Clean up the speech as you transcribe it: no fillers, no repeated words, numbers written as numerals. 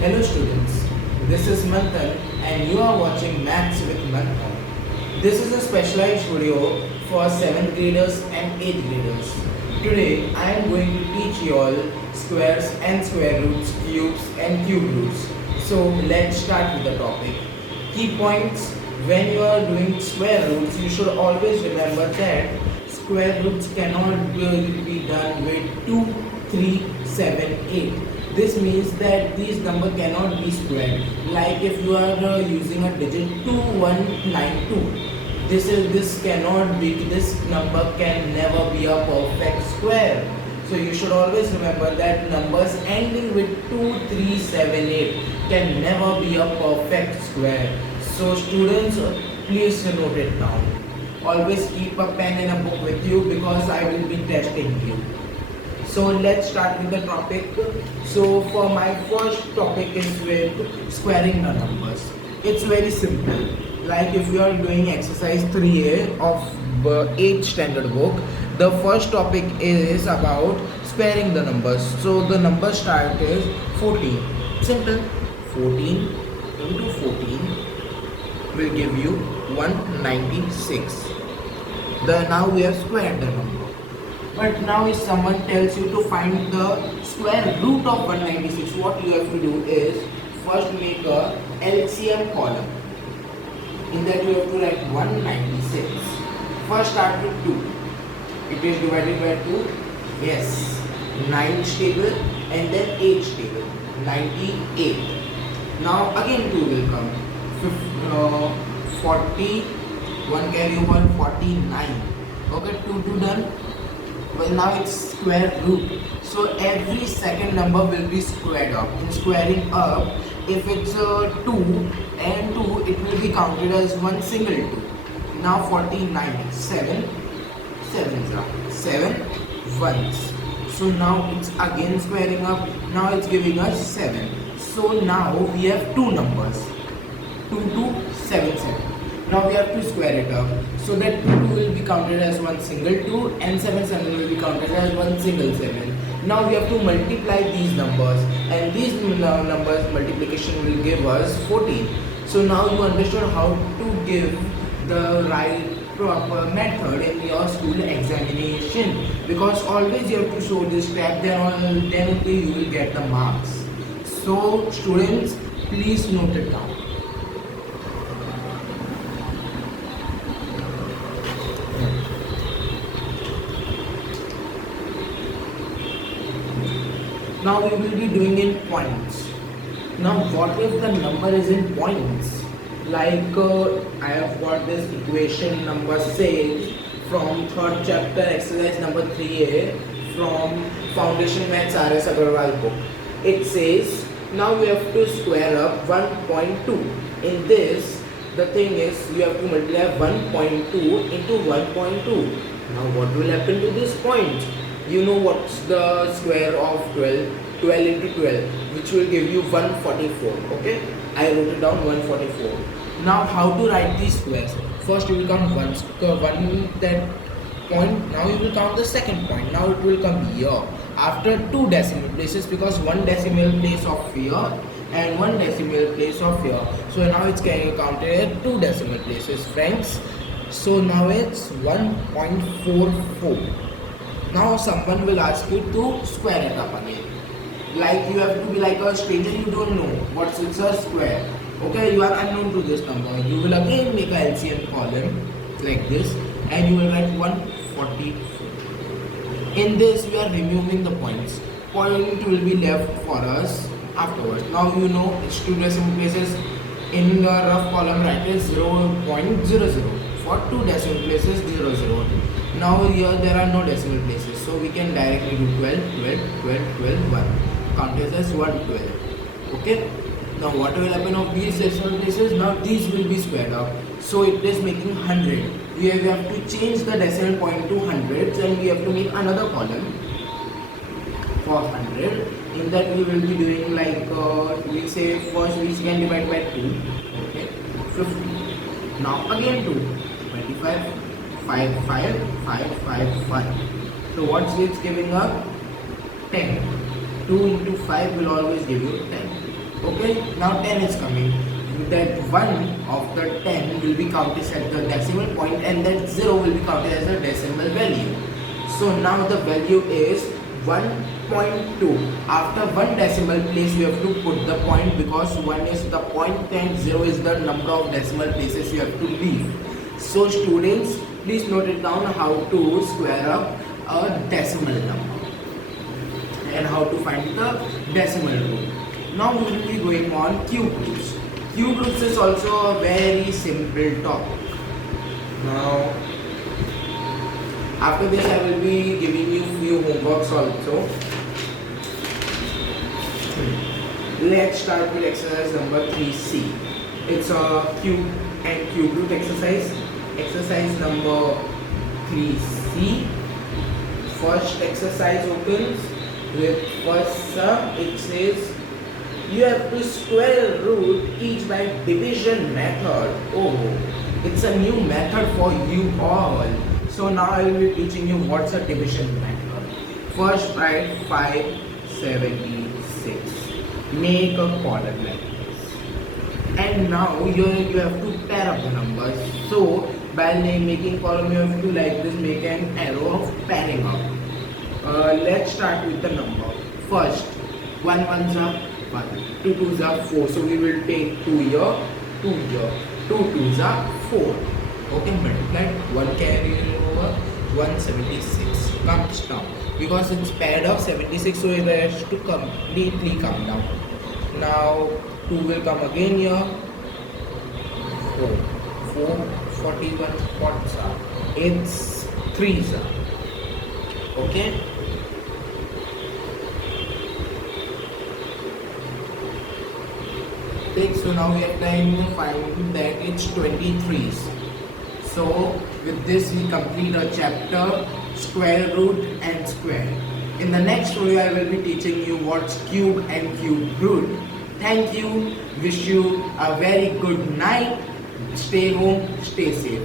Hello students, this is Manthan and you are watching Maths with Manthan. This is a specialized video for 7th graders and 8th graders. Today I am going to teach you all squares and square roots, cubes and cube roots. So let's start with the topic. Key points: when you are doing square roots, you should always remember that square roots cannot be done with 2, 3, 7, 8. This means that these number cannot be squared. Like if you are using a digit 2192, this number can never be a perfect square. So you should always remember that numbers ending with 2, 3, 7, 8 can never be a perfect square. So students, please note it down. Always keep a pen and a book with you because I will be testing you. So let's start with the topic. So for my first topic is with squaring the numbers. It's very simple. Like if you are doing exercise 3A of 8th standard book, the first topic is about squaring the numbers. So the number start is 14. Simple. 14 into 14 will give you 196. Now we have squared the number. But now if someone tells you to find the square root of 196, what you have to do is first make a LCM column. In that you have to write 196. First start with 2. It is divided by 2. Yes. 9 table and then 8 table. 98. Now again 2 will come. 40. 1 carry over 49. Okay, 2 done. Well, now it's square root. So every second number will be squared up. In squaring up, if it's 2 and 2, it will be counted as one single 2. Now 49, 7 ones. So now it's again squaring up. Now it's giving us 7. So now we have two numbers, 2, 2, 7, 7. Now we have to square it up. So that 2 will be counted as one single 2 and 7 will be counted as one single 7. Now we have to multiply these numbers and these numbers multiplication will give us 14. So now you understood how to give the right proper method in your school examination, because always you have to show this step, then only you will get the marks. So students, please note it down. Now we will be doing in points. Now what if the number is in points? Like I have got this equation number 6 from 3rd chapter exercise number 3A from Foundation Maths R.S. Agarwal book. It says now we have to square up 1.2. In this, the thing is you have to multiply 1.2 into 1.2. Now what will happen to this point? You know what's the square of 12? 12 into 12, which will give you 144. Okay, I wrote it down 144. Now how to write these squares? First you will count one that point. Now you will count the second point. Now it will come here after 2 decimal places, because 1 decimal place of here and 1 decimal place of here. So now it's counted at 2 decimal places, friends. So now it's 1.44. Now someone will ask you to square it up again. Like you have to be like a stranger, you don't know what's a square. Okay, you are unknown to this number. You will again make a LCM column like this and you will write 144. In this we are removing the points. Point will be left for us afterwards. Now you know it's 2 decimal places. In the rough column write is 0.00. For 2 decimal places 00. Now here there are no decimal places, so we can directly do 12, 12, 12, 12, 1. Count it as 112. Okay. Now what will happen of these decimal places? Now these will be squared up. So it is making 100. We have to change the decimal point to hundreds and we have to make another column for 100. In that we will be doing like, we say first we can divide by 2. Okay. 50. Now again 2. 25. 5, 5, 5, 5, 1. So what's it's giving up? 10. 2 into 5 will always give you 10. Okay, now 10 is coming. That 1 of the 10 will be counted as the decimal point and that 0 will be counted as a decimal value. So now the value is 1.2. After one decimal place you have to put the point, because 1 is the point and 0 is the number of decimal places you have to leave. So students, please note it down how to square up a decimal number and how to find the decimal root. Now we will be going on cube roots. Cube roots is also a very simple topic. Now after this I will be giving you few homeworks also. Let's start with exercise number 3C. It's a cube and cube root exercise. Exercise number 3C. First exercise opens with first sum. It says you have to square root each by division method. Oh, it's a new method for you all. So now I will be teaching you what's a division method. First write 576. Make a column like this. And now you have to pair up the numbers. So by making column you have to like this make an arrow of pairing up. Let's start with the number. First, 1 ones are 1, 2 twos are 4. So we will take 2 here, 2 here, 2 twos are 4. Okay, multiplied 1 carry over 176 comes down because it's paired of 76, so it has to completely come down. Now 2 will come again here. 4, 41 pots are. It's 3s are. Okay. So now we are trying to find that it's 23s. So with this we complete our chapter square root and square. In the next video I will be teaching you what's cube and cube root. Thank you. Wish you a very good night. Stay home, stay safe.